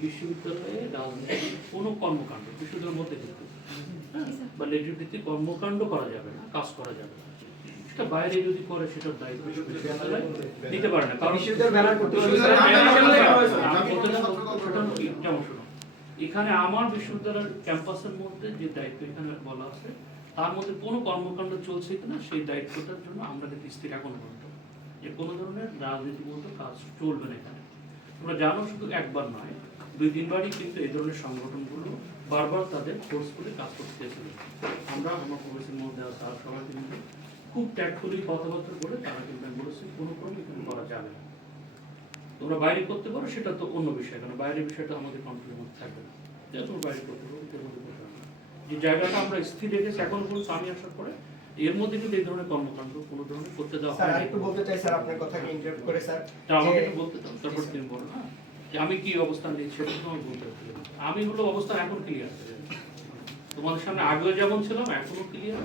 বিশ্ববিদ্যালয়ে রাজনৈতিক কোনো কর্মকাণ্ড বিশ্ববিদ্যালয়ের মধ্যে কিন্তু বা লেটার ভিত্তিক কর্মকাণ্ড করা যাবে না, কাজ করা যাবে না। সেটা বাইরে যদি করে সেটার দায়িত্ব বিশ্ববিদ্যালয় নিতে পারে না, কারণ যেমন শুনো, এখানে আমার বিশ্ববিদ্যালয়ের ক্যাম্পাসের মধ্যে যে দায়িত্ব এখানে বলা আছে তার মধ্যে কোনো কর্মকাণ্ড চলছে কিনা সেই দায়িত্বটার জন্য আমরা কিন্তু স্থির এখন পর্যন্ত যে কোনো ধরনের রাজনীতিগত কাজ চলবে না এখানে। তোমরা জানো, শুধু একবার নয়, 2-3 বারই কিন্তু এই ধরনের সংগঠনগুলো বারবার তাদের ফোর্স করে কাজ করতে চেয়েছিল। আমরা আমার প্রফেসর মহোদয় স্যার সবাই কিন্তু খুব ট্যাক্টফুলি কথাবার্তা বলে তারা কিন্তু বলেছে কোনো ক্রমে এখানে করা যাবে না। তোমরা বাইরে করতে পারো সেটা তো অন্য বিষয়, কারণ বাইরের বিষয়টা আমাদের কন্ট্রোলের মধ্যে থাকবে না। যে তোমরা বাইরে করতে পারো, এর মধ্যে করতে পারো না। যে জায়গাটা আমরা স্থির রেখেছি এখন পর্যন্ত আমি আসার পরে, এর মধ্যে কিন্তু এই ধরনের কর্মকাণ্ড কোনো ধরনের করতে দেওয়া হয় না। স্যার একটু বলতে চাই স্যার, আপনার কথাকে ইন্টারাপ্ট করে স্যার, আমাকে একটু বলতে দাও, তারপর তুমি বলো। না যে আমি কি অবস্থান নিচ্ছি সেটা তো আমি বলতে পারি। আমি হলো অবস্থান এখন ক্লিয়ার, তোমাদের সামনে আগেও যেমন ছিলাম এখনো ক্লিয়ার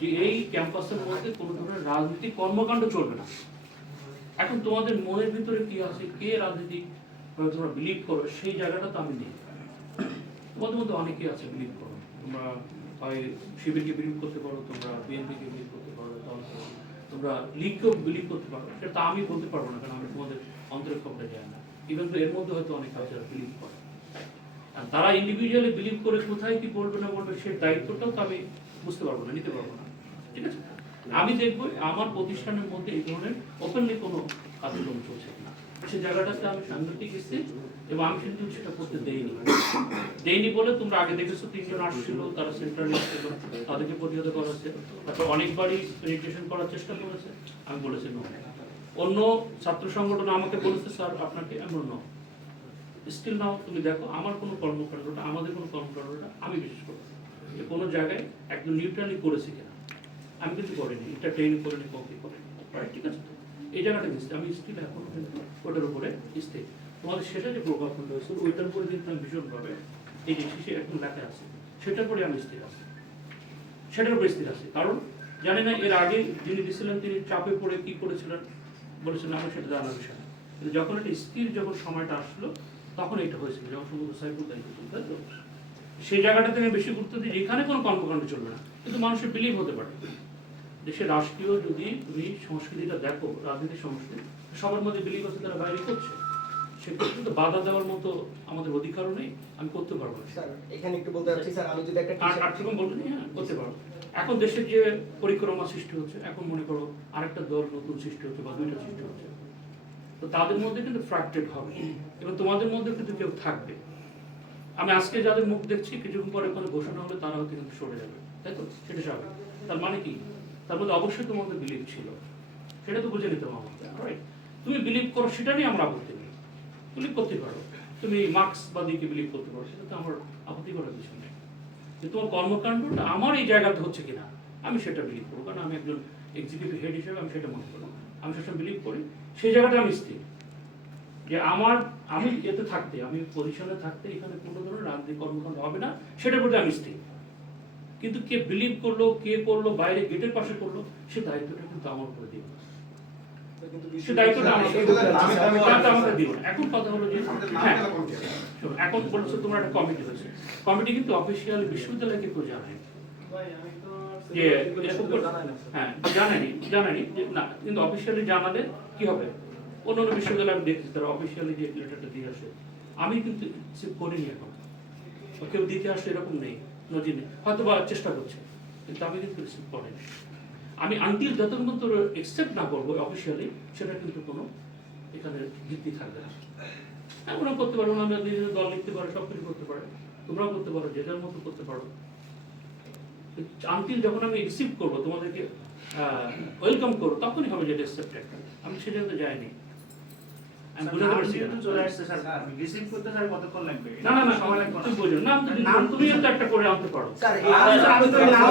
যে এই ক্যাম্পাসের মধ্যে কোনো ধরনের রাজনৈতিক কর্মকাণ্ড চলবে না। এখন তোমাদের মনের ভিতরে কি আছে, কে রাজনীতি তোমরা বিলিভ করো, সেই জায়গাটা তো আমি নেই। তোমাদের মধ্যে অনেকেই আছে বিলিভ করো, তোমরা হয় শিবিরকে বিলিভ করতে পারো, তোমরা বিএনপিকে বিলিভ করতে পারো, তোমরা লীগকেও বিলিভ করতে পারো, সেটা আমি বলতে পারবো না, কারণ আমি তোমাদের অন্তরের খবরে যাই না। ইভেন তো এর মধ্যে হয়তো অনেক আছে বিলিভ করে, তারা ইন্ডিভিজুয়ালি বিলিভ করে কোথায় কি বলবে না বলবে সেই দায়িত্বটাও তো আমি বুঝতে পারবো না, নিতে পারবো না। ঠিক আছে, আমি দেখবো আমার প্রতিষ্ঠানের মধ্যে এই ধরনের ওপেনলি কোনো কার্যক্রম চলছে না, সেই জায়গাটাতে আমি সাংগঠনিক স্থির, এবং আমি কিন্তু সেটা করতে দেইনি বলে তোমরা আগে দেখেছো 3 জন আসছিল, তারা সেন্ট্রাল ছিল, তাদেরকে প্রতিহত করা হচ্ছে। তারপর অনেকবারই পেনিট্রেশন করার চেষ্টা করেছে, আমি বলেছি নো। অন্য ছাত্র সংগঠন আমাকে বলেছে স্যার আপনাকে, এমন ন স্টিল নাও তুমি দেখো আমার কোনো কর্মকাণ্ডটা, আমাদের কোনো কর্মকাণ্ডটা আমি বিশেষ করি যে কোনো জায়গায় একদম নিউট্রালি করেছি কিনা, আমি কিন্তু করিনি, এটা ট্রেন করিনি, কপি করিনি। ঠিক আছে, তো এই জায়গাটা দিচ্ছি আমি স্টিল এখনো কিন্তু ওটার উপরে স্থির। তোমাদের সেটা যে প্রভাব হয়েছিল ওইটার উপরে কিন্তু আমি ভীষণভাবে এই যে শিশে একদম লেখা আছে সেটার উপরে আমি স্থির আছি, সেটার উপরে স্থির আছি। কারণ জানি না এর আগে যিনি দিয়েছিলেন তিনি চাপে পড়ে কি করেছিলেন বলেছিলেন, আমার সেটা জানার বিষয়। কিন্তু যখন এটা স্থির যখন সময়টা আসলো তখন এটা হয়েছিল, যখন সমুদ্র সাইফুল দায়িত্ব ছিল, তাই তো সেই জায়গাটা থেকে বেশি গুরুত্ব দিই এখানে কোনো কর্মকাণ্ড চলবে না, কিন্তু মানুষের বিলিভ হতে পারে। দেশের রাষ্ট্রীয় যদি তুমি সংস্কৃতিটা দেখো, রাজনীতির সংস্কৃতি সবার মধ্যে বিলিভ আছে, তারা বাইরে করছে, সেক্ষেত্রে তো বাধা দেওয়ার মতো আমাদের অধিকারও নেই, আমি করতে পারবো না। স্যার এখানে একটু বলতে চাচ্ছি স্যার, আমি যদি একটা আর্থিকম বলবেন, হ্যাঁ করতে পারবো। এখন দেশের যে পরিক্রমা সৃষ্টি হচ্ছে, এখন মনে করো আরেকটা দল নতুন সৃষ্টি হচ্ছে বা 2টা সৃষ্টি হচ্ছে, তো তাদের মধ্যে কিন্তু ফ্র্যাক্টেড হবে, এবং তোমাদের মধ্যে কিন্তু কেউ থাকবে। আমি আজকে যাদের মুখ দেখছি কিছুক্ষণ পরে কোনো ঘোষণা হলে তারা হয়তো কিন্তু সরে যাবে, তাই তো সেটা স্বাভাবিক। তার মানে কি, তার মধ্যে অবশ্যই তোমাদের বিলিভ ছিল, সেটা তো বুঝে নিতে হবে আমাকে, রাইট? তুমি বিলিভ করো সেটা নিয়ে আমরা আপত্তি নেই, বিলিভ করতে পারো, তুমি মার্কস বা দিকে বিলিভ করতে পারো, সেটা তো আমার আপত্তি করার কিছু নেই। যে তোমার কর্মকাণ্ডটা আমার এই জায়গাতে হচ্ছে কিনা আমি সেটা বিলিভ করবো, কারণ আমি একজন এক্সিকিউটিভ হেড হিসেবে আমি সেটা মনে করি, আমি সবসময় বিলিভ করি সেই জায়গাটা আমি স্থির যে আমি এতে থাকতে, আমি পজিশনে থাকতে এখানে কোনো ধরনের রাজনৈতিক কর্মকাণ্ড হবে না, সেটার প্রতি আমি স্থির। কিন্তু কে বিলিভ করলো, কে করলো, বাইরে গেটের পাশে করলো, সে দায়িত্বটা কিন্তু আমার উপরে দিও, সে দায়িত্বটা আমাকে দিও না। এখন কথা হলো যে হ্যাঁ, এখন বলছো তোমার একটা কমিটি হয়েছে, কমিটি কিন্তু অফিসিয়ালি বিশ্ববিদ্যালয়কে কেউ জানায় যে হ্যাঁ জানানি যে না, কিন্তু অফিসিয়ালি জানালে কি হবে, অন্য বিশ্ববিদ্যালয় আমি দেখছি তারা অফিসিয়ালি যে লেটারটা দিয়ে আসে, আমি কিন্তু রিসিভ করিনি এখন, কেউ দিতে আসে এরকম নেই, নজির নেই, হয়তো বা চেষ্টা করছে, কিন্তু আমি কিন্তু রিসিভ করিনি। আমি আনটিল যতক্ষণ তোর একসেপ্ট না করবো অফিসিয়ালি, সেটা কিন্তু কোনো এখানে ভিত্তি থাকবে না। এমনও করতে পারবো না, আমি নিজের দল লিখতে পারো, সব কিছু করতে পারে, তোমরাও করতে পারো, যে যার মতো করতে পারো। আনটিল যখন আমি রিসিভ করবো, তোমাদেরকে ওয়েলকাম করবো, তখনই হবে যেটা অ্যাকসেপ্টেড। আমি সেটা তো যাইনি, আমি বুঝাতে পারছি না। চলে আসছে স্যার, রিসিভ করতে স্যার কতক্ষণ লাগবে? না না না, সময় লাগবে না, তুমি বুঝো নাম তুমি তো একটা করে আনতে পারো। স্যার আমি তো নাও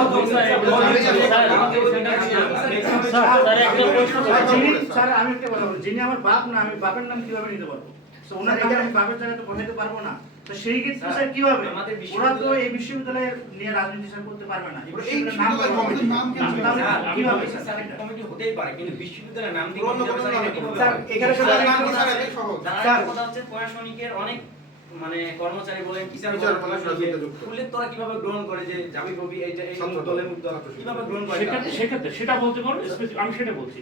স্যার আমি একটা কথা বলি, যিনি আমার বাপ না, আমি বাপের নাম কিভাবে নিতে পারবো? তো ওনার নাম আমি বাপের জায়গায় তো বসাইতে পারবো না, তো সেই ক্ষেত্রে স্যার কিভাবে ওরা তো এই বিশ্ববিদ্যালয়ে নিয়ে রাজনীতি স্যার করতে পারবে না, এই বিশ্ববিদ্যালয়ের নাম কিভাবে স্যার কমিটি হতেই পারে, কিন্তু বিশ্ববিদ্যালয়ের নাম দিয়ে স্যার এখানে স্যার কথা হচ্ছে প্রশাসনিকের অনেক মানে কর্মচারী বলেন টিচার টিচার বলেন, রাজনীতিতে যুক্ত। ফুলের তোরা কিভাবে গ্রহণ করে যে জামি কবি এইটা এই ছাত্র দলের মুক্ত কিভাবে গ্রহণ করে সেক্ষেত্রে সেটা বলতে পারো আমি সেটা বলছি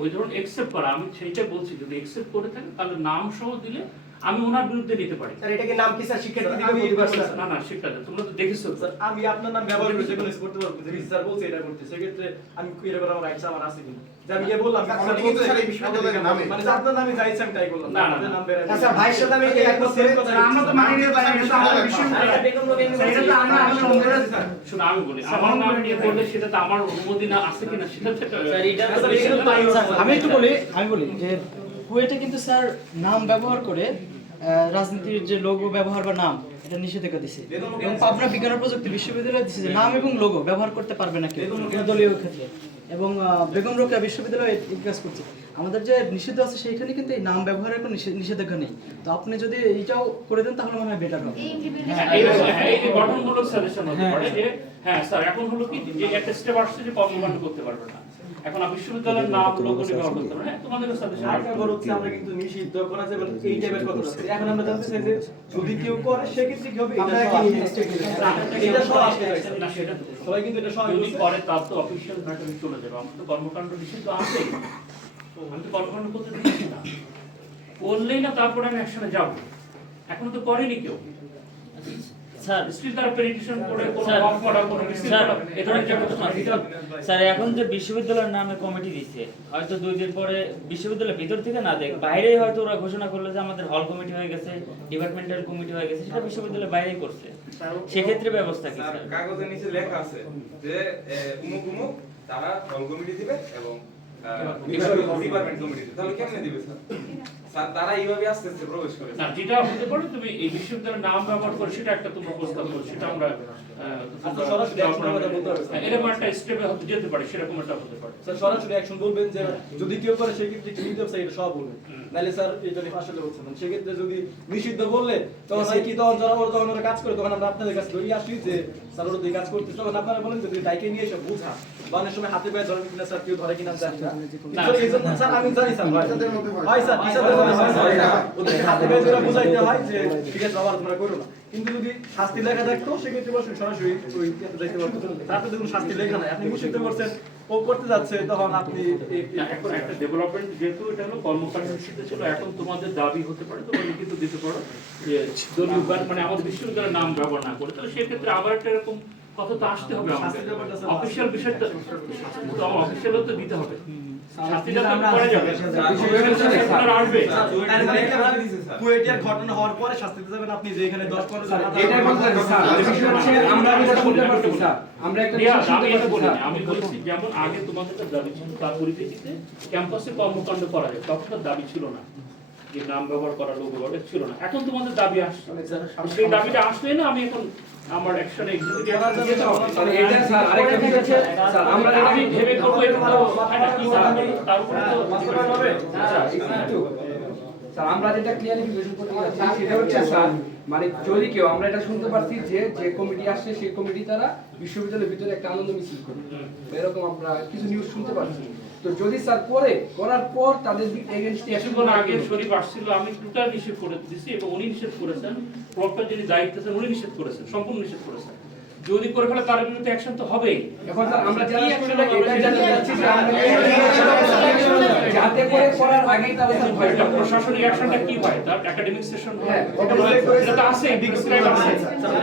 ওই ধরুন একসেপ্ট করা আমি সেইটা বলছি যদি একসেপ্ট করে থাকে তাহলে নাম সহ দিলে আমি ওনার বিরুদ্ধে নিতে পারি স্যার এটা কি নাম কি স্যার শিক্ষার্থী স্যার, দিবে আমি প্রতিবার স্যার? না না শিক্ষা দেয় তোমরা তো দেখেছো স্যার আমি আপনার নাম ব্যবহার করে যেগুলো করতে পারবো যে স্যার বলছে এটা করতে সেক্ষেত্রে আমি এর ব্যাপারে আমার রাইটস আমার আছে কিনা যে আমি গিয়ে বললাম স্যার, স্যার আপনি কিন্তু বলছে, স্যার এই বিশ্ববিদ্যালয়ের নামে। মানে যে আপনার নামে যা ইচ্ছা আমি তাই করলাম না, না, আপনার না। নাম বেরাই না স্যার ভাইয়ের সাথে আমি একমত করে আমরা তো মানি নিতে পারি না, এটা তো আমাদের বিশ্ববিদ্যালয়। আরেকটা বেগম রোকেয়া স্যার, এটা তো আমরা আমাদের অনুরোধ স্যার। শুনে আমি বলি আমার নাম নিয়ে করলে সেটা তো আমার অনুমতি না আছে কিনা সেটা তো একটা- আমি একটু বলি যে কুয়েটে কিন্তু স্যার নাম ব্যবহার করে রাজনীতির যে লোগো ব্যবহার বা নাম এটা নিষেধাজ্ঞা দিছে এবং পাবনা বিজ্ঞান ও প্রযুক্তি বিশ্ববিদ্যালয় দিছে যে নাম এবং লোগো ব্যবহার করতে পারবে না কেউ কোনো দলীয় ক্ষেত্রে এবং বেগম রোকেয়া বিশ্ববিদ্যালয় এই কাজ করছে আমাদের যে নিষিদ্ধ আছে সেইখানে কিন্তু এই নাম ব্যবহারের কোনো নিষেধাজ্ঞা নেই তো আপনি যদি এইটাও করে দেন তাহলে মনে হয় বেটার হবে হ্যাঁ, এই যে গঠনমূলক সাজেশন হতে পারে যে হ্যাঁ স্যার এখন হলো কি যে একটা স্টেপ আসছে যে কর্মকাণ্ড করতে পারবে না এখন বিশ্ববিদ্যালয়ের নাম লোগো ব্যবহার করতে পারবে হ্যাঁ তোমাদের সাজেশন আরেকটা বড় হচ্ছে আমরা কিন্তু নিষিদ্ধ করা যাবে না, এই টাইপের কথা হচ্ছে এখন আমরা জানতে চাই যে যদি কেউ করে সেক্ষেত্রে কি হবে আপনারা এটা কি সব নিয়ে স্টেট নিলেন? এটা সব আসতে চাইছে না সেটা তো সবাই কিন্তু এটা সবাই যদি বলছে। করে তার তো অফিসিয়াল ম্যাটারে চলে যাবে আমার তো কর্মকাণ্ড নিষিদ্ধ আছেই আমি তো কর্মকাণ্ড করতে দিচ্ছি না করলেই না তারপরে আমি অ্যাকশনে যাব এখন তো করেনি কেউ স্যার স্টিল তার পেটিশন করে কোনো স্যার, অফ করা কোনো রিসিভ স্যার, করা এ ধরনের জায়গা তো না স্যার এখন যে বিশ্ববিদ্যালয়ের নামে কমিটি দিচ্ছে হয়তো 2 দিন পরে বিশ্ববিদ্যালয়ের ভিতর থেকে না দেখ বাইরেই হয়তো ওরা ঘোষণা করলো যে আমাদের হল কমিটি হয়ে গেছে ডিপার্টমেন্টাল কমিটি হয়ে গেছে সেটা বিশ্ববিদ্যালয়ের বাইরেই করছে সেক্ষেত্রে ব্যবস্থা কি স্যার স্যার কাগজের নিচে লেখা আছে যে উমুক উমুক তারা হল কমিটি দিবে এবং ডিপার্টমেন্ট কমিটি দিবে তাহলে কেমনে দিবে স্যার স্যার তারা এইভাবে আস্তে আস্তে প্রবেশ করে না যেটা হতে পারে তুমি এই বিশ্ববিদ্যালয়ের নাম ব্যবহার করে সেটা একটা তোমরা প্রস্তাব করো সেটা আমরা আচ্ছা, সরাসরি action এর কথা বলতে হবে, স্যার। এরকম একটা স্টেপে হতে যেতে পারে সেরকম একটা হতে পারে স্যার সরাসরি অ্যাকশন বলবেন যে যদি কেউ করে সেক্ষেত্রে কি নিতে হবে স্যার এটা সব বলবেন নাহলে স্যার এটা নিয়ে আসলে হচ্ছে না সেক্ষেত্রে যদি নিষিদ্ধ বললে তখন আর কি তখন যারা ওরা তখন ওরা কাজ করে তখন আমরা আপনাদের কাছে ধরে আসি যে স্যার ওরা তো এই কাজ করতে তখন আপনারা বলেন যে ডাইকে নিয়ে এসে বোঝা বা অনেক সময় হাতে পায়ে ধরেন কিনা স্যার কেউ ধরে কিনা আমি জানি না কিন্তু এই জন্য স্যার আমি জানি স্যার বাচ্চাদের মধ্যে হয়। হয় স্যার টিচারদের মধ্যে হয় স্যার ওদেরকে হাতে পায়ে ধরে বোঝাইতে হয় যে ঠিক আছে আবার তোমরা করো না কিন্তু যদি শাস্তি লেখা থাকতো সেক্ষেত্রে অবশ্যই সরাসরি ওই ইয়েতে যাইতে পারতো তারপরে দেখুন শাস্তি লেখা নাই আপনি নিষিদ্ধ করছেন ও করতে যাচ্ছে তখন আপনি এখন একটা ডেভেলপমেন্ট যেহেতু এটা হলো কর্মকাণ্ড নিষিদ্ধ ছিল এখন তোমাদের দাবি হতে পারে তোমরা লিখিত দিতে পারো যে দলীয় মানে আমাদের বিশ্ববিদ্যালয়ের নাম ব্যবহার না করে তাহলে সেক্ষেত্রে আবার একটা এরকম কথা তো আসতে হবে আমাদের শাস্তির ব্যাপারটা স্যার অফিসিয়াল বিষয়টা অফিসিয়ালও তো দিতে হবে শাস্তিটা তো করা যাবে আপনারা আসবে কুয়েটের ঘটনা হওয়ার পরে শাস্তি দিতে যাবেন আপনি যে এখানে 10-15 জন এটাই বলতে চাচ্ছি, স্যার। যে বিষয় হচ্ছে আমরা এটা শুনতে পারছি, স্যার। আমরা একটা বিষয় শুনতে আমি এটা পারছি, বলি স্যার। না। আমি বলছি যেমন আগে তোমাদের একটা দাবি ছিল তার পরিপ্রেক্ষিতে ক্যাম্পাসে কর্মকাণ্ড করা যায় তখন তো দাবি ছিল না যে নাম ব্যবহার করা লোক ব্যবহার ছিল না এখন তোমাদের দাবি আসছে সেই দাবিটা আসলে না আমি এখন আমার অ্যাকশন এক্সিকিউটিভ স্যার, এটা স্যার আরেকটা বিষয় হচ্ছে, স্যার আমরা আমি ভেবে করবো এটা তো হয় না কি তার উপরে তো হবে স্যার আমরা যেটা ক্লিয়ারিফিকেশন করতে যাচ্ছি সেটা হচ্ছে স্যার মানে যদি কেউ আমরা এটা শুনতে পারছি যে যে কমিটি আসছে সেই কমিটি তারা বিশ্ববিদ্যালয়ের ভিতরে একটা আনন্দ মিছিল করে এরকম আমরা কিছু নিউজ শুনতে পারছি তো যদি স্যার করার পর তাদের এগেইনস্টে কিছুক্ষণ আগে শরীফ আসছিল আমি টোটাল নিষেধ করে দিয়েছি এবং উনি নিষেধ করেছেন প্রক্টর যিনি দায়িত্ব আছেন উনি নিষেধ করেছেন সম্পূর্ণ নিষেধ করেছেন যদি করে ফেলে তার বিরুদ্ধে অ্যাকশন তো হবেই এখন স্যার আমরা যারা এটা জানতে চাচ্ছি যে আমরা যাতে করে করার আগেই তারা স্যার ভয় একটা প্রশাসনিক অ্যাকশনটা কি হয় তার একাডেমিক সেশন হয় হ্যাঁ, এটা তো আছে প্রেসক্রাইব আছে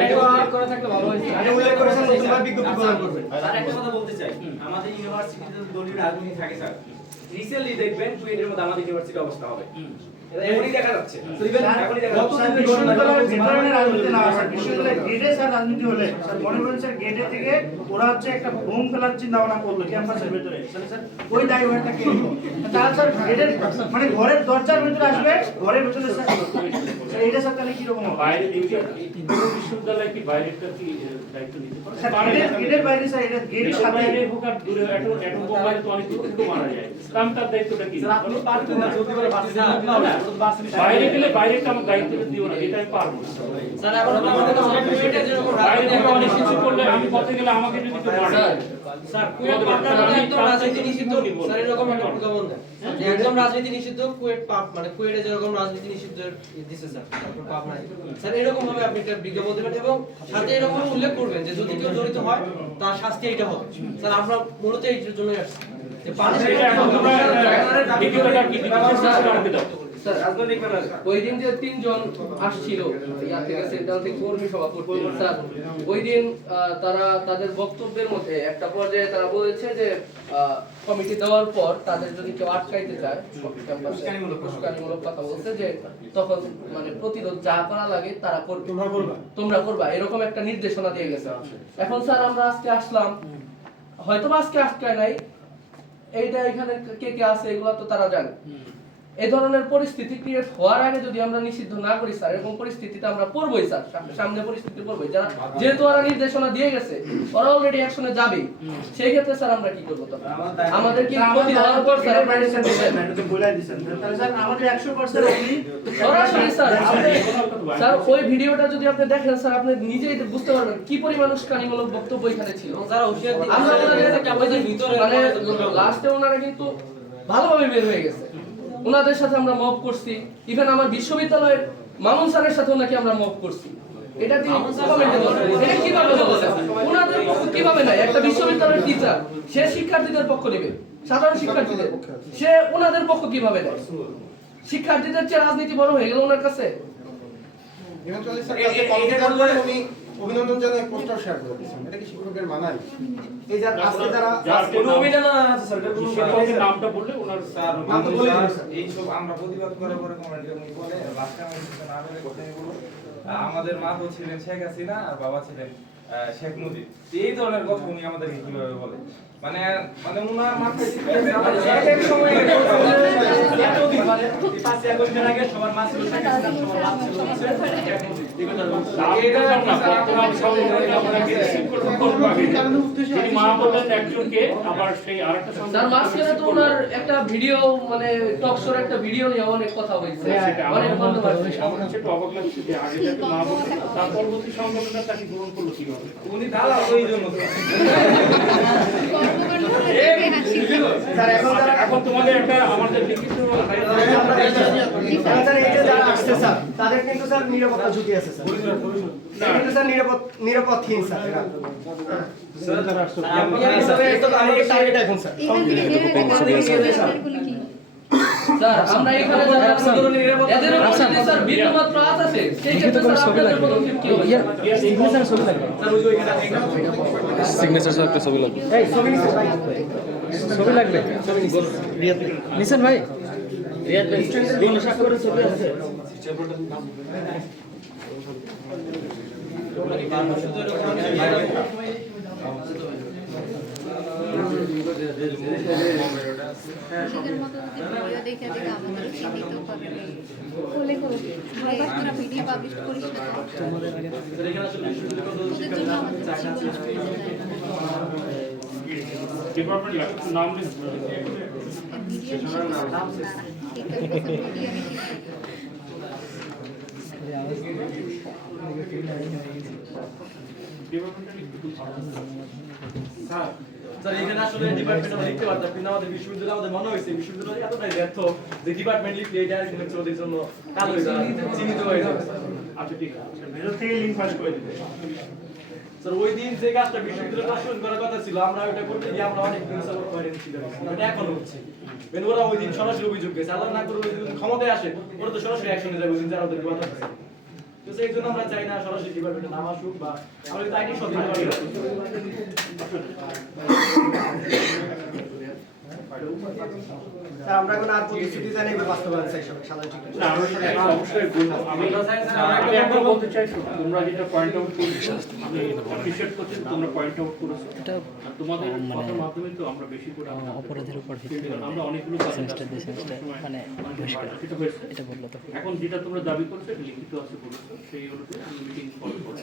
এটা উল্লেখ করা থাকলে ভালো হয় এটা উল্লেখ করেছেন নতুনভাবে বিজ্ঞপ্তি প্রদান করবেন স্যার একটা কথা বলতে চাই আমাদের ইউনিভার্সিটিতে দলীয় রাজনীতি থাকে স্যার রিসেন্টলি দেখবেন কুয়েটের মধ্যে আমাদের ইউনিভার্সিটির অবস্থা হবে এটা এখনই দেখা যাচ্ছে এখনই দেখা যাচ্ছে স্যার, বিশ্ববিদ্যালয়ের ভেতরে রাজনীতি না হয়, স্যার। বিশ্ববিদ্যালয়ের গেটে স্যার রাজনীতি হলে স্যার মনে করেন স্যার গেটে থেকে ওরা হচ্ছে একটা বোম ফেলার চিন্তা ভাবনা করলো ক্যাম্পাসের ভেতরে তাহলে স্যার ওই দায় হয়ে থাকে তারা স্যার গেটের মানে ঘরের দরজার ভিতরে আসবে ঘরের ভিতরে স্যার স্যার, এইটা স্যার তাহলে কিরকম হবে বাইরে বিশ্ববিদ্যালয় কি বাইরেটা কি দায়িত্ব নিতে পারে স্যার পারে না। গেটের বাইরে স্যার এটা গেটের সাথে বাইরে হোক আর দূরে এখন মোবাইলে তো অনেক দূর থেকে মারা যায় আমি তার দায়িত্বটা কি স্যার আপনি পারতেন না যদি করে বাসে না হলে বাসে বাইরে গেলে বাইরেটা আমার দায়িত্বটা দিও না এটা আমি পারবো না স্যার এখন তো আমাদের কাছে কুয়েটের যেরকম বাইরে থেকে অনেক কিছু করলে আমি পথে গেলে আমাকে যদি কেউ মারে স্যার কুয়েট পাবনার মধ্যে একদম রাজনীতি নিষিদ্ধ স্যার এরকম একটা প্রজ্ঞাপন দেন যে একদম রাজনীতি নিষিদ্ধ কুয়েট পাব মানে কুয়েটে যেরকম রাজনীতি নিষিদ্ধ দিছে স্যার তারপর পাবনায় স্যার এরকম ভাবে আপনি একটা বিজ্ঞাপন দেবেন এবং সাথে এরকম উল্লেখ করবেন যে যদি কেউ জড়িত হয় তার শাস্তি এইটা হবে স্যার আমরা মূলত এইটার জন্যই আসছি যে স্যার রাজনৈতিক ব্যানার ওই দিন যে তিনজন আসছিল ইয়া থেকে সেন্ট্রাল থেকে কর্মী সভা করতে স্যার ওই দিন তারা তাদের বক্তব্যের মধ্যে একটা পর্যায়ে তারা বলেছে যে কমিটি দেওয়ার পর তাদের যদি কেউ আটকাইতে চায় উস্কানিমূলক কথা বলছে যে তখন মানে প্রতিরোধ যা করা লাগে তারা করবে তোমরা করবা এরকম একটা নির্দেশনা দিয়ে গেছে এখন স্যার আমরা আজকে আসলাম হয়তো আজকে আটকায় নাই এইটা এখানে কে কে আছে এগুলো তো তারা জানে এই ধরনের পরিস্থিতি ক্রিয়েট হওয়ার আগে যদি আমরা নিষিদ্ধ না করি স্যার এরকম পরিস্থিতিতে আমরা পড়বই স্যার সামনে পরিস্থিতি পড়বই যারা যেহেতু ওরা নির্দেশনা দিয়ে গেছে ওরা অলরেডি অ্যাকশনে যাবে সেই ক্ষেত্রে স্যার আমরা কি করব তখন আমাদের কি ক্ষতি হওয়ার পর স্যার এটা বলাই দিবেন তাহলে স্যার আমাদের 100% আপনি সরাসরি স্যার ওই ভিডিওটা যদি আপনি দেখেন স্যার আপনি নিজেই বুঝতে পারবেন কি পরিমাণ উস্কানিমূলক বক্তব্য এখানে ছিল যারা হুঁশিয়ার দিচ্ছে আমরা আমাদের ভিতরে মানে লাস্টে ওনারা কিন্তু ভালোভাবে বের হয়ে গেছে ওনাদের সাথে আমরা মব করছি ইভেন আমার বিশ্ববিদ্যালয়ের মামুন স্যারের সাথেও নাকি আমরা মব করছি এটা তিনি কমেন্টে বলেন এটা কিভাবে হলো ওনাদের পক্ষ কিভাবে নাই একটা বিশ্ববিদ্যালয়ের টিচার সে শিক্ষার্থীদের পক্ষ নেবে সাধারণ শিক্ষার্থীদের সে ওনাদের পক্ষ কিভাবে নেয় শিক্ষার্থীদের চেয়ে রাজনীতি বড় হয়ে গেল ওনার কাছে ইভেন্টুয়ালি স্যার কালকে কমিটি করলে উনি অভিনন্দন জানাই পোস্টার শেয়ার করে দিয়েছেন। এটা কি শিক্ষকের মানায়? এই যে আজকে যারা কোনো অভিযোগ আছে স্যার কোনো শিক্ষকের নামটা বললে ওনার স্যার নাম তো বলে দিন স্যার। এই সব আমরা প্রতিবাদ করার পরে কমেন্টে উনি বলে লাস্ট টাইম না বলে কথাই বলো আমাদের মা তো ছিলেন শেখ হাসিনা আর বাবা ছিলেন শেখ মুজিব এই ধরনের কথা উনি আমাদেরকে কিভাবে বলে মানে মানে উনার মাথায় এক সময় এতদিন মানে 5-1 দিন আগে সবার মা ছিল শেখ হাসিনা সবার বাপ ছিল তিনি মা বললেন একজনকে আবার সেই আরেকটা স্যার মাঝখানে তো ওনার একটা ভিডিও মানে টক শোর একটা ভিডিও নিয়ে অনেক কথা হয়েছে অনেক কন্ট্রোভার্সি আমার কাছে একটু অবাক লাগছে যে আগে যাকে মা বলতেন তার পরবর্তী সংগঠনটা তাকে গ্রহণ করলো কিভাবে উনি দালাল ওই জন্য স্যার এখন তোমাদের একটা আমাদের লিখিত স্যার এই যে যারা আসছে স্যার তাদের কিন্তু স্যার নিরাপত্তা ঝুঁকি আছে স্যার কিন্তু স্যার নিরাপত্তাহীন স্যার এরা আমাদের টার্গেট এখন স্যার স্যার আমরা এখানে যারা এদের উপরে স্যার বিন্দুমাত্র আজ আছে সেই ক্ষেত্রে স্যার আপনাদের পদক্ষেপ কি হবে সিগনেচার ছবি লাগবে সিগনেচার স্যার একটা ছবি লাগবে এই ছবি নিছেন ভাই ছবি লাগবে রিয়াদ নিছেন ভাই রিয়াদ ভাই কোন স্বাক্ষরের ছবি আছে দেখে আমাদের চিহ্নিত করে বলে করো ভয়বাস তোরা ভিডিও পাবলিশ করিস না ডিপার্টমেন্ট নাম স্যার এখানে আসলে ডিপার্টমেন্ট আমরা লিখতে পারতাম কিন্তু আমাদের বিশ্ববিদ্যালয়ে আমাদের মনে হয়েছে বিশ্ববিদ্যালয় এতটাই ব্যর্থ যে ডিপার্টমেন্ট লিখলে এটা আর কিন্তু ওদের জন্য কাজ হয়ে যাবে চিহ্নিত হয়ে যাবে আচ্ছা ঠিক আছে মেজর থেকে লিংক পাস করে দিবে স্যার ওই দিন যে কাজটা বিশ্ববিদ্যালয়ে প্রশ্ন করার কথা ছিল আমরা ওটা করতে গিয়ে আমরা অনেক দিন সাপোর্ট করেন ছিল এটা এখনো হচ্ছে কিন্তু ওরা ওই দিন সরাসরি অভিযোগ গেছে আল্লাহ না করে যদি ক্ষমতায় আসে ওরা তো সরাসরি অ্যাকশনে যাবে ওই দিন যারা ওদের কথা আছে তো সেই জন্য আমরা চাই না সরাসরি ডিপার্টমেন্টে নাম আসুক বা আমরা কিন্তু আইটি সব দিতে পারি স্যার আমরা এখন আর প্রতিশ্রুতি জানাই বাস্তবায়ন চাই সব সাধারণ শিক্ষার্থী না আমরা অবশ্যই বলবো আমি একটা বলতে চাই তোমরা যেটা পয়েন্ট আউট করেছো আমি অ্যাপ্রিশিয়েট করছি তোমরা পয়েন্ট আউট করেছো এটা তোমাদের কথার মাধ্যমে তো আমরা বেশি করে অপরাধের উপর ভিত্তি করে আমরা অনেকগুলো সেমিস্টার বাই সেমিস্টার মানে বহিষ্কার এটা বললো তো এখন যেটা তোমরা দাবি করছো এটা লিখিত আছে বলেছো সেই অনুযায়ী আমি মিটিং কল করে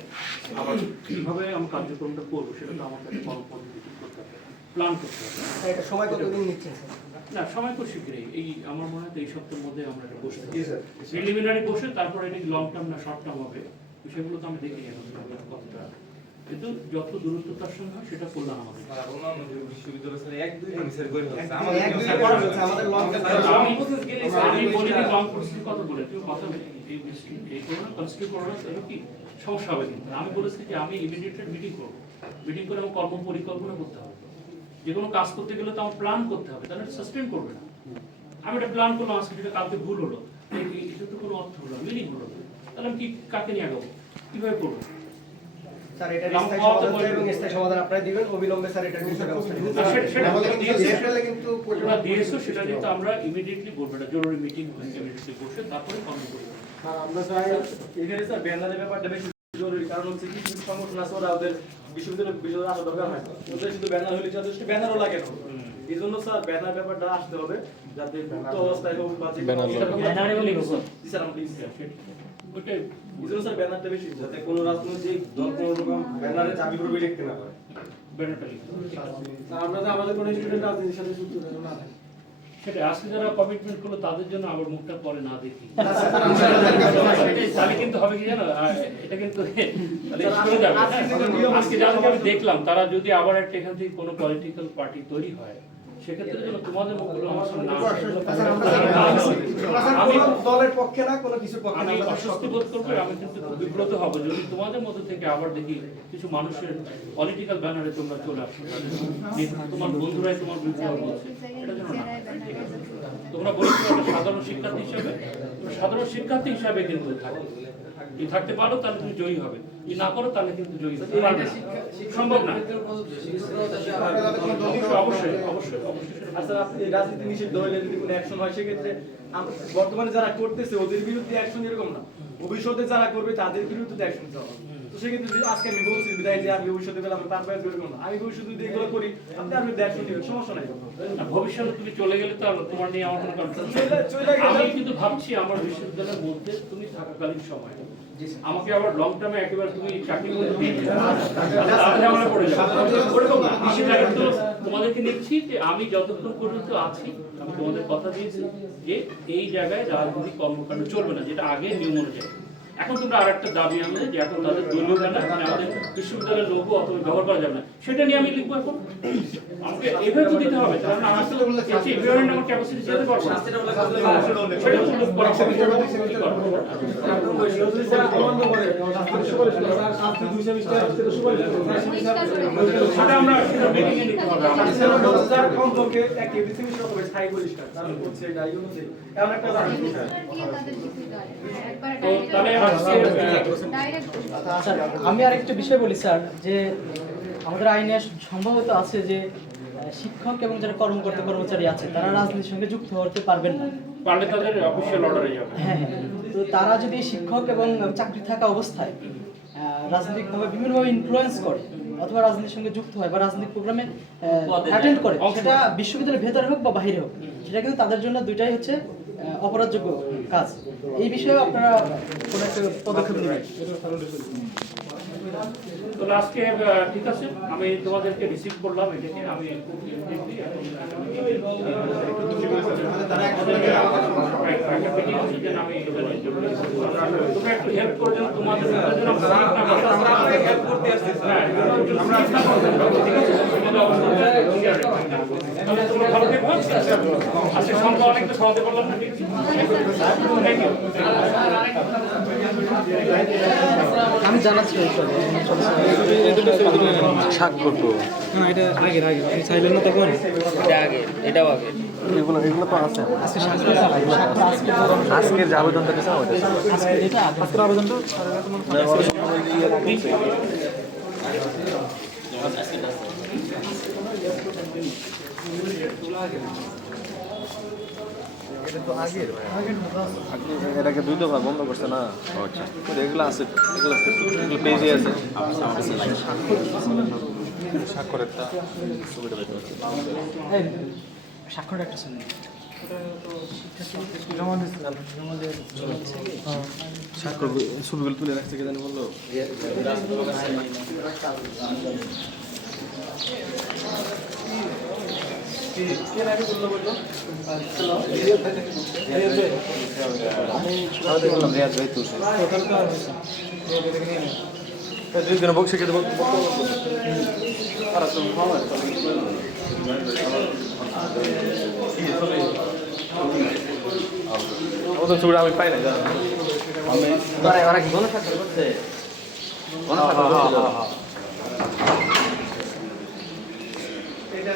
আবার কিভাবে আমরা কার্যক্রমটা করবো সেটা তো আমাদের কর্ম পদ্ধতি করতে হবে প্ল্যান করতে হবে এটা সময় কতদিন নিচ্ছেন স্যার না সময় খুব শীঘ্রই এই আমার মনে হয় এই সপ্তাহের মধ্যে আমরা এটা বসে প্রিলিমিনারি বসে তারপর এটা লং টার্ম না শর্ট টার্ম হবে বিষয়গুলো তো আমি দেখি এখন কতটা কিন্তু যত দ্রুততার সঙ্গে হয় সেটা করলাম আমাদের। আর অন্যান্য যে বিশ্ববিদ্যালয় স্যার এক দুই মিনিট স্যার করে ফেলছে আমাদের লং আমি বলি যে লং প্রসেসিং কত বলে তুমি কথা বলি এই করোনা কনস্টিটিউট করোনা তাহলে কি সমস্যা হবে কিন্তু আমি বলেছি যে আমি ইমিডিয়েটলি মিটিং করব, মিটিং করে আমার কর্ম পরিকল্পনা করতে হবে। যে কোনো কাজ করতে গেলে তো আমার প্ল্যান করতে হবে, তাহলে সাস্টেন করবে না। আমি একটা প্ল্যান করলাম আজকে যেটা কালকে ভুল হলো, এটা তো কোনো অর্থ হলো মিনিং হলো, তাহলে আমি কি কাকে নিয়ে আগাবো, কিভাবে করবো? স্যার এটা স্থায়ী সমাধান চাই এবং স্থায়ী সমাধান আপনারা দিবেন অবিলম্বে স্যার এটার বিষয়ে ব্যবস্থা নিবেন। সেটা দিয়েছো, সেটা কিন্তু আমরা ইমিডিয়েটলি করবো, এটা জরুরি মিটিং ইমিডিয়েটলি বসে তারপরে কর্ম করবো। আর আমরা চাই এখানে স্যার ব্যানারের ব্যাপারটা বেশি জরুরি, কারণ হচ্ছে কিছু কিছু সংগঠন আছে ওরা ওদের বিশ্ববিদ্যালয়ে আসা দরকার হয় না, ওদের শুধু ব্যানার হলে যথেষ্ট, ব্যানারও লাগে না। এই জন্য স্যার ব্যানার ব্যাপারটা আসতে হবে, যাতে মুক্ত অবস্থায় হোক বা যে স্যার আমি প্লিজ ওকে এই জন্য স্যার ব্যানারটা বেশি, যাতে কোনো রাজনৈতিক দল কোনো রকম ব্যানারে চাবি প্রবি লিখতে না পারে। ব্যানারটা লিখতে আমরা যে আমাদের কোনো স্টুডেন্ট রাজনীতির সাথে যুক্ত না থাকে, সেটা আজকে যারা কমিটমেন্ট করলো তাদের জন্য আবার মুখটা পরে না দেখি, তাহলে কিন্তু হবে কি জানো, এটা কিন্তু আজকে যাদেরকে আমি দেখলাম তারা যদি আবার একটা এখান থেকে কোনো পলিটিক্যাল পার্টি তৈরি হয়, সেক্ষেত্রে যেন তোমাদের মুখগুলো আমার সামনে না আমি দলের পক্ষে না কোনো কিছুর পক্ষে না, আমি অস্বস্তি বোধ করবো, আমি কিন্তু বিব্রত হব যদি তোমাদের মধ্যে থেকে আবার দেখি কিছু মানুষের পলিটিক্যাল ব্যানারে তোমরা চলে আসো, তোমার বন্ধুরাই তোমার বিরুদ্ধে বলছে, এটা যেন না। তোমরা বলেছো একটা সাধারণ শিক্ষার্থী হিসাবে, সাধারণ শিক্ষার্থী হিসাবে কিন্তু থাকতে পারো, তাহলে তুমি জয়ী হবে, যদি না করো তাহলে কিন্তু জয়ী হবে সম্ভব না। অবশ্যই অবশ্যই অবশ্যই। আচ্ছা আপনি রাজনীতি নিষিদ্ধ হলে যদি কোনো অ্যাকশন হয়, সেক্ষেত্রে বর্তমানে যারা করতেছে ওদের বিরুদ্ধে অ্যাকশন এরকম না, ভবিষ্যতে যারা করবে তাদের বিরুদ্ধে অ্যাকশন নিতে হবে। তো সেক্ষেত্রে আজকে আমি বলছি বিদায় যে আমি ভবিষ্যতে পেলে আমি পারবো এরকম না, আমি ভবিষ্যতে যদি এগুলো করি আপনি আর বিরুদ্ধে অ্যাকশন নেবেন, সমস্যা নাই। ভবিষ্যতে তুমি চলে গেলে তো তোমার নিয়ে আমার কোনো কনফার্ম, আমি কিন্তু ভাবছি আমার বিশ্ববিদ্যালয়ের মধ্যে তুমি থাকাকালীন সময় আমাকে আবার লং টার্মে একেবারে তুমি চাকরি করতে দিয়ে ঝামেলা পড়ে যাবে, ওরকম না। আমি তো তোমাদেরকে নিচ্ছি যে আমি যতক্ষণ পর্যন্ত আছি আমি তোমাদের কথা দিয়েছি যে এই জায়গায় রাজনৈতিক কর্মকাণ্ড চলবে না, যেটা আগে নিয়ম অনুযায়ী। এখন তোমরা আর একটা দাবি আনলে যে এখন তাদের দলীয় ব্যানার মানে আমাদের বিশ্ববিদ্যালয়ের লোগো অথবা ব্যবহার করা যাবে না, সেটা নিয়ে আমি লিখবো। এখন আমাকে এভাবে তো দিতে হবে, কারণ আমার তো এনভায়রনমেন্ট আমার ক্যাপাসিটি যেতে পারবো না, সেটা তো উল্লেখ করা হবে। সেটা আমরা মিটিংয়ে নিতে হবে। কমপক্ষে অ্যাক্টিভিটি সবাই স্থায়ী পরিষ্কার তাহলে হচ্ছে এটা ইউনিটি এমন একটা স্যার আমি আরেকটা বিষয় বলি স্যার, যে আমাদের আইনে সম্ভবত আছে যে শিক্ষক এবং যারা কর্মকর্তা কর্মচারী আছে তারা রাজনীতির সঙ্গে যুক্ত হতে পারবেন না, পারলে তাদের অফিসিয়াল অর্ডারে যাবে। হ্যাঁ, তো তারা যদি শিক্ষক এবং চাকরি থাকা অবস্থায় রাজনৈতিকভাবে বিভিন্নভাবে ইনফ্লুয়েন্স করে অথবা রাজনীতির সঙ্গে যুক্ত হয় বা রাজনৈতিক প্রোগ্রামে অ্যাটেন্ড করে, সেটা বিশ্ববিদ্যালয়ের ভেতরে হোক বা বাইরে হোক, সেটা কিন্তু তাদের জন্য দুইটাই হচ্ছে অপরাধযোগ্য কাজ। এই বিষয়ে আপনারা কোনো একটা পদক্ষেপ নেবেন। তো লাস্টে ঠিক আছে, আমি তোমাদেরকে রিসিভ করলাম, এটাকে আমি তোমরা একটু হেল্প করে যেন তোমাদের ভালো থাকবো। আজকে সন্ধ্যা অনেকটা সমাধান করলাম না, ঠিক আছে, থ্যাংক ইউ। আমি জানাচ্ছি স্বাক্ষর তো না, এটা আগে আগে চাইলেন না তখন, এটা আগে, এটাও আগে, এগুলো তো আছে আজকের যে আবেদনটা দিয়েছে আজকের আবেদনটা এটা তো আগের এটাকে 2 দফা বন্ধ করছে না। আচ্ছা, এগুলো আছে, এগুলো পেজে আছে। স্বাক্ষরেরটা সুবিধা পেতে পারছি, স্বাক্ষর একটা শুনি স্বাক্ষর ছবিগুলো তুলে রাখছে কে জানি বললো। আমি দেখলাম রিয়াজ ভাই তুলছে। আমি পাই না ওরা কি গণস্বাক্ষর করছে? গণস্বাক্ষর করছিল? এটা